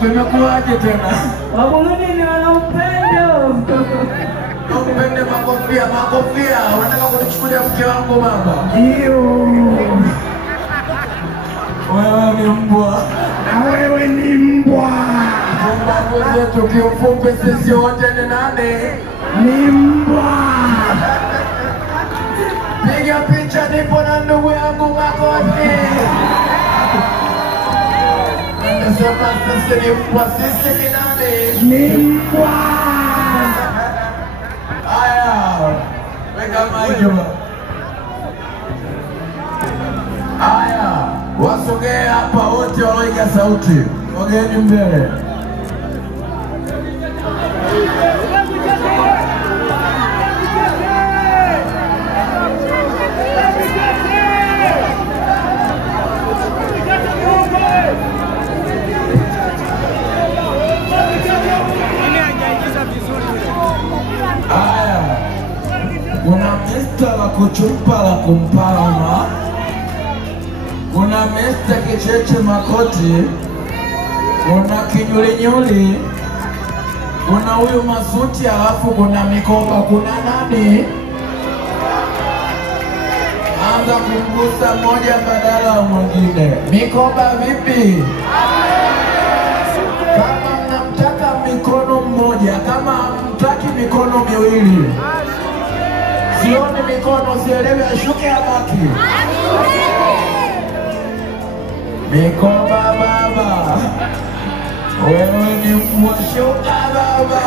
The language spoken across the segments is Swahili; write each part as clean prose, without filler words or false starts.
Umekuaje tena? Waburundi ni wana upendo. Upende makofia. Wanataka kunichukulia mke wangu baba. Ndio. Wewe ni mbwa. Wewe ni mbwa. Mbwa zetu kiufupi sisi wote ni nani? Ni mbwa. Piga picha nipo na ndugu yangu makofi. Nasema sisi ni mbwa, sisi ni nani? Ni mbwa. Aya, weka maji. Aya, wasogee hapa wote waloiga sauti. Sogeeni mbele. Aya, kuna mista la kuchumpa la kumpalama, kuna mista Kicheche makoti, kuna kinyulinyuli, kuna huyu masuti, alafu kuna mikoba. Kuna nani? Anza kumgusa mmoja badala ya mwingine. Mikoba vipi? Kama mnamtaka mikono mmoja, kama hamtaki mikono miwili. Sioni mikono, sielewi ashuke abaki. Mikoba baba. Wewe ni mwashuka baba.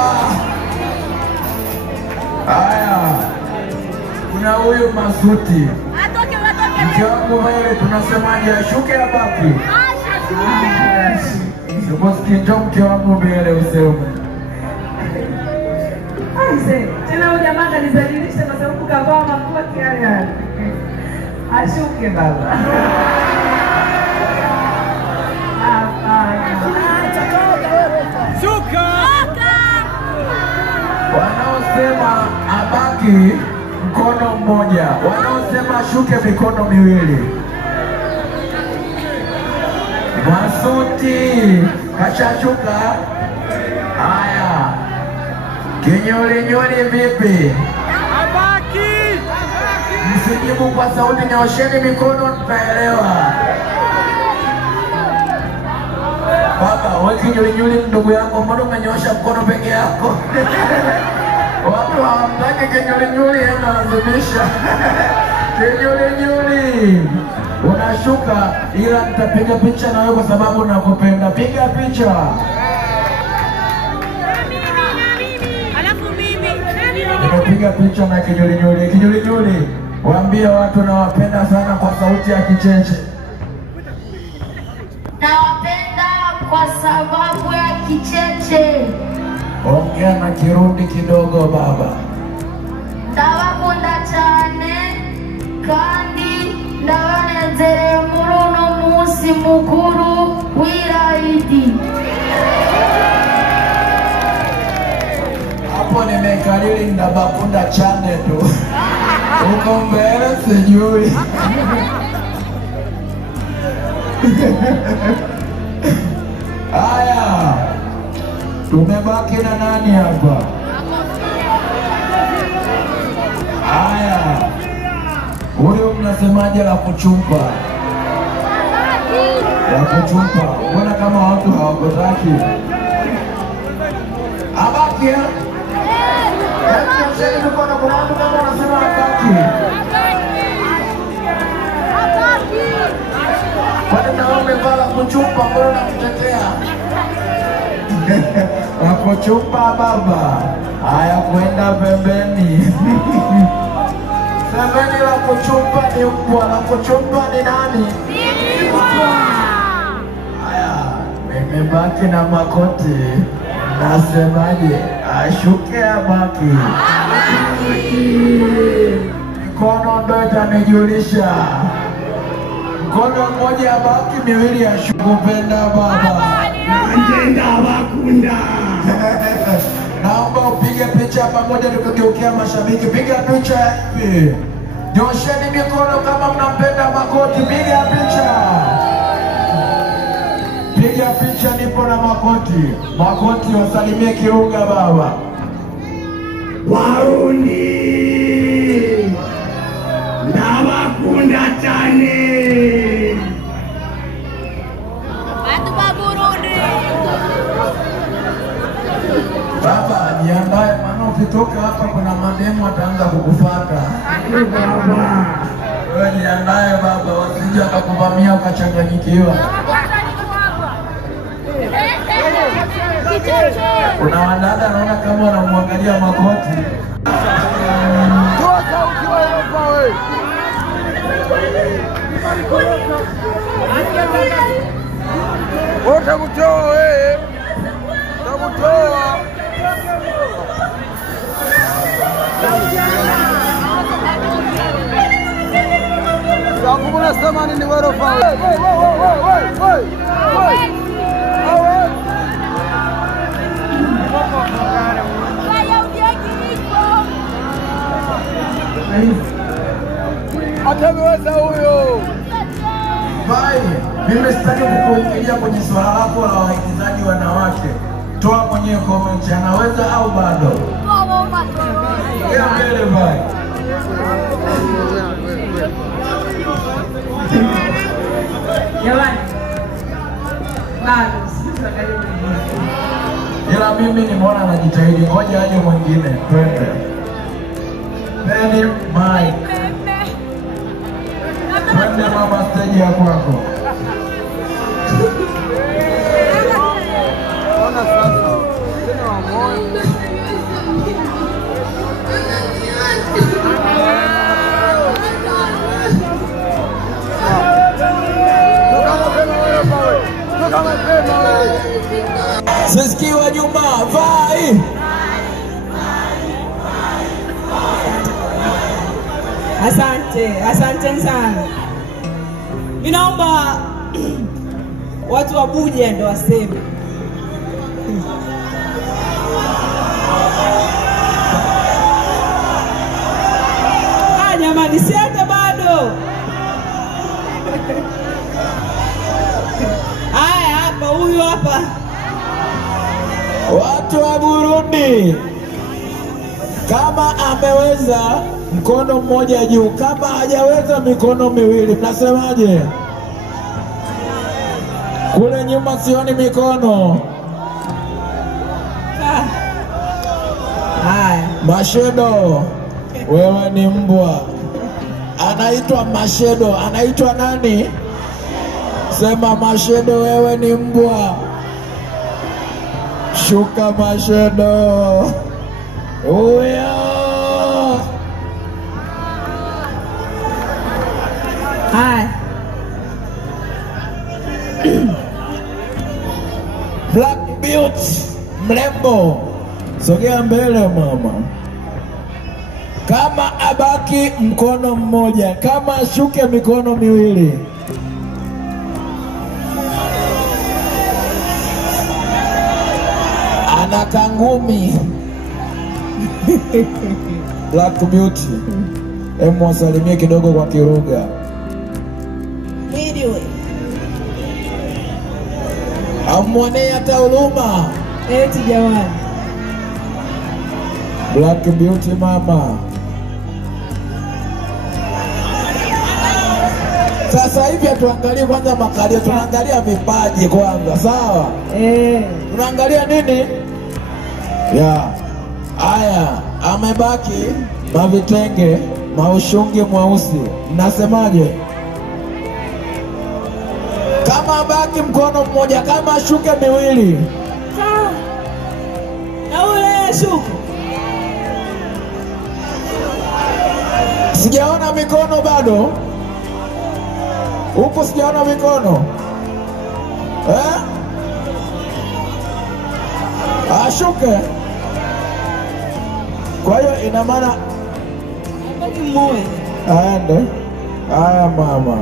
Aya, kuna huyu masuti. Mke wangu wewe tunasemaje, ashuke abaki? Siposikinja mke wangu mbele useme. Aise, tena huyu jamaa kanizalilisha kwa sababu kavaa makoti yale. Ashuke baba. Shuka! Wanaosema abaki mkono mmoja, wanaosema ashuke mikono miwili. Masuti kashashuka. Haya, kinyulinyuli vipi? Abaki! Msijibu kwa sauti, nyosheni mikono tutaelewa. Baba, wewe kinyulinyuli ndugu yangu, mbona umenyosha mkono peke yako? Watu hawamtaki kinyulinyuli, analazimisha. Kinyulinyuli unashuka, ila nitapiga picha na wewe kwa sababu nakupenda. Piga picha. Alafu mimi. Nimepiga picha na kinyulinyuli. Kinyulinyuli, waambie watu nawapenda sana kwa sauti ya Kicheche. Nawapenda kwa sababu ya Kicheche. Ongea na Kirundi kidogo baba. Ndabakunda cyane kandi ndabanezereye muri uno munsi mukuru w'irayidi. Hapo nimekariri ndabakunda chane tu. Uko mbele sijui. Aya, tumebaki na nani hapa? Aya, huyu mnasemaje la kuchumpa? La kuchumpa, mbona kama watu hawakutaki? Abaki ya? Hebu mkono, kuna watu kama wanasema abaki. Kwani na wewe umevaa la kuchumpa, mbona unamtetea? La kuchumpa baba. Haya, kwenda pembeni. Semeni la kuchumpa ni mbwa, la kuchumpa ni nani? Ni mbwa. Haya, nimebaki na makoti. Nasemaje? Ashuke abaki. Mikono ambayo itanijulisha. Mkono mmoja abaki, miwili ya shukupenda baba. Njenda wakunda. Naomba upige picha pamoja tukigeukia mashabiki. Piga picha hivi. Nyosheni mikono kama mnampenda Makoti. Piga picha. Piga picha, nipo na Makoti. Makoti wasalimie Kiunga baba. Burundi. Ndabakunda cyane. Watu wa Burundi. Baba, jiandae maana ukitoka hapa kuna mademu ataanza kukufuata. Baba. Wewe jiandae baba, wasije wakakuvamia ukachanganyikiwa. Kuna wadada naona kama wanamwangalia Makoti. Toa sauti wewe hapa wewe. Utakutoa wewe. Utakutoa. Sababu unasema nini wewe rofa wewe? Ataweza huyo. Vai, mimi sitaki kukuingilia kwenye swala lako la waigizaji wanawake. Toa mwenyewe comment, anaweza au bado? Ongea mbele vai. Jamani. Bado sisi karibu. Ila mimi nimeona anajitahidi, ngoja aje mwingine. Twende. Ready, Mike. Twende mama, stage ya kwako. Ona sasa. Tena wa moyo. Sisi wa nyuma, vai. Asante sana. Ninaomba watu wa Buja ndo waseme. Jamani, si hata bado. Haya hapa, huyu hapa. Watu wa Burundi, kama ameweza mkono mmoja juu, kama hajaweza mikono miwili. Mnasemaje? Kule nyuma sioni mikono. Haya. Mashedo, wewe ni mbwa. Anaitwa Mashedo. Anaitwa nani? Sema Mashedo, wewe ni mbwa. Shuka Mashedo. Uya. Hai. Black Beauty, mrembo. Sogea mbele mama. Kama abaki mkono mmoja, kama ashuke mikono miwili. Ana kangumi. Black Beauty. Hebu wasalimie kidogo kwa Kiruga. Video. Amwonee hata huruma. Eti jamani. Black Beauty mama. Sasa hivi tuangalie kwanza makalio, tunaangalia vipaji kwanza, sawa? Tunaangalia nini? Ya. Haya, amebaki mavitenge, maushungi mweusi. Mnasemaje? Kama abaki mkono mmoja, kama ashuke miwili. Na ule shuke. Sijaona mikono bado. Huko sijaona mikono. Ashuke. Kwa hiyo ina maana abaki mmoja. Aende. Haya mama.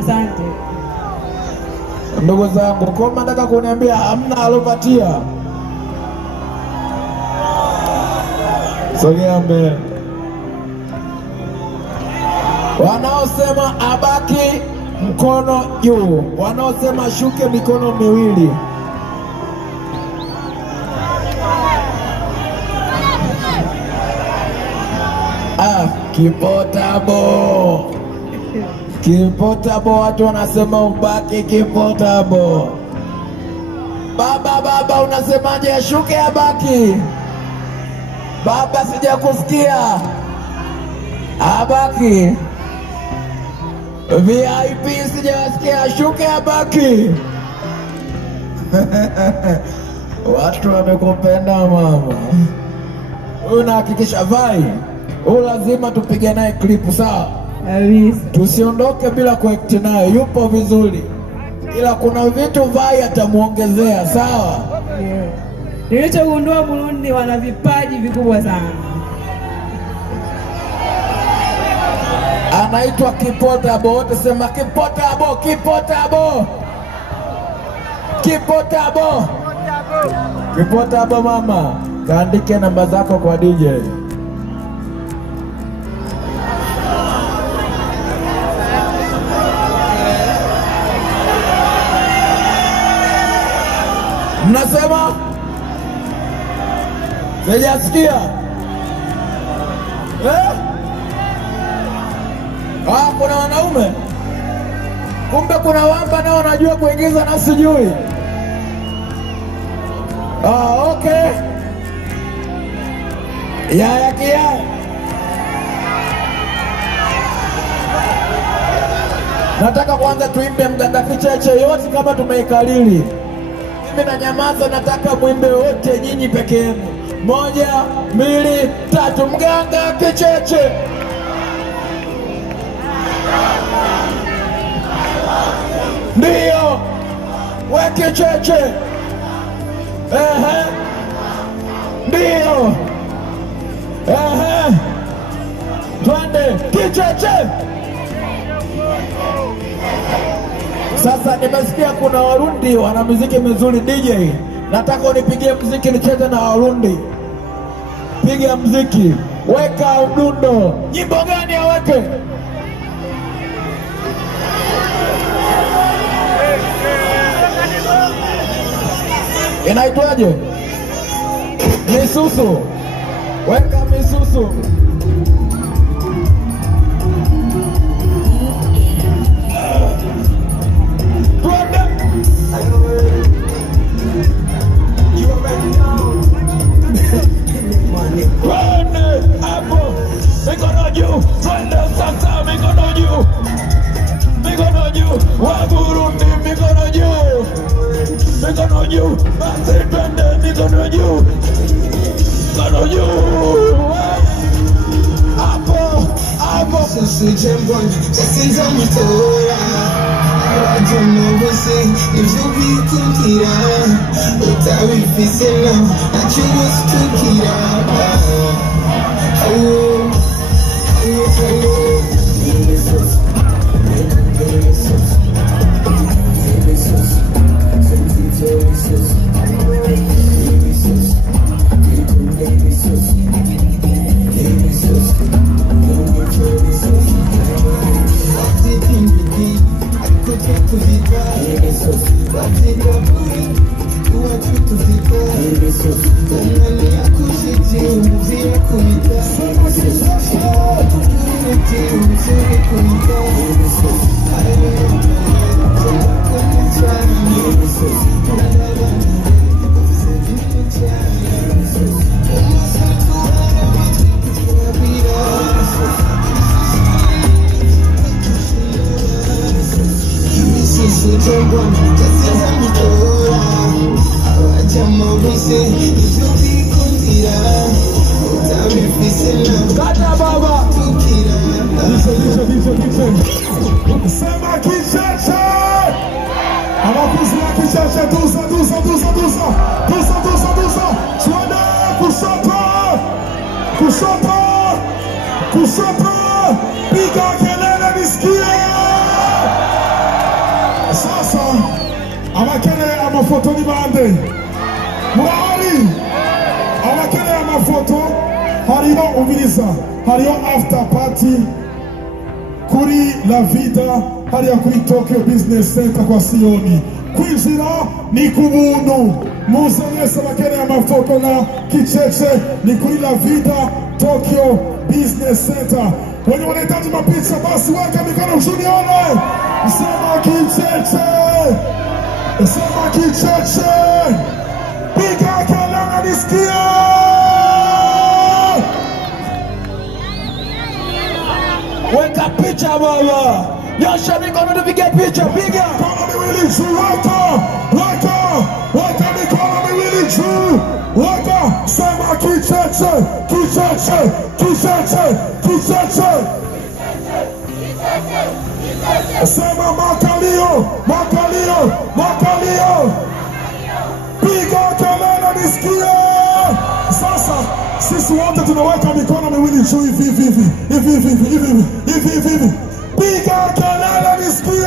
Asante. Ndugu zangu, kama nataka kuniambia hamna alopatia. Sogea mbele. Wanaosema abaki mkono juu, wanaosema shuke mikono miwili. Kipotabo. Kipotabo, watu wanasema ubaki kipotabo. Baba unasemaje, ashuke abaki? Baba sijakusikia. Abaki. VIP sijasikia, ashuke abaki. Watu wamekupenda mama. Unahakikisha vai. Lazima tupige naye klipu, sawa? Kabisa. Tusiondoke bila kuact naye, yupo vizuri. Ila kuna vitu vai atamuongezea, sawa? Yeah. Nilichogundua Burundi wana vipaji vikubwa sana. Anaitwa Kipotabo, wote sema Kipotabo, Kipotabo. Kipotabo. Kipotabo mama, kaandike namba zako kwa DJ. Mnasema? Sijasikia. Kuna wanaume? Kumbe kuna wamba nao wanajua kuingiza na sijui. Okay. Ya kia. Nataka kwanza tuimbe mganda Kicheche yote kama tumeikalili. Mimi na nyamaza, nataka muimbe wote nyinyi peke yenu. 1, 2, 3, mganda Kicheche. Ndio. We Kicheche. Ndio. Twende Kicheche. Sasa nimesikia kuna Warundi wana muziki mizuri. DJ, nataka unipigie muziki nicheze na Warundi. Piga muziki, weka udundo. Nyimbo gani aweke? Inaitwaje? Misusu. Weka misusu. Wa Burundi mikono juu. Mikono juu. Basi twende mikono juu. Mikono juu. Hapo, hapo. Sisi jembon, sisi zamitoya. Awajono bose, nivyo bikumbira. Utabifise na, nachuwa situkira. Sema Kicheche! Anakusia Kicheche, dusa. Twende kushoto! mafoto ni bande. Murari. Abakeneye amafoto hariho umviriza. Hariho after party kuri La Vida, hariya kuri Tokyo Business Center kwa Sioni. Kwinjira ni kubuntu. Muze mwese abakeneye amafoto na Kicheche ni kuri La Vida Tokyo Business Center. Wenye wanahitaji mapicha basi weka mikono msunione. Sema Kicheche. Sema Kicheche. Piga kelele nisikie. Weka picha baba. Nyosha mikono tupige picha. Piga. Mikono miwili juu. Weka mikono miwili juu. Weka. Sema Kicheche. Sema makalio. Piga kelele nisikie. Sasa sisi wote tunaweka mikono miwili juu hivi. Piga kelele nisikie.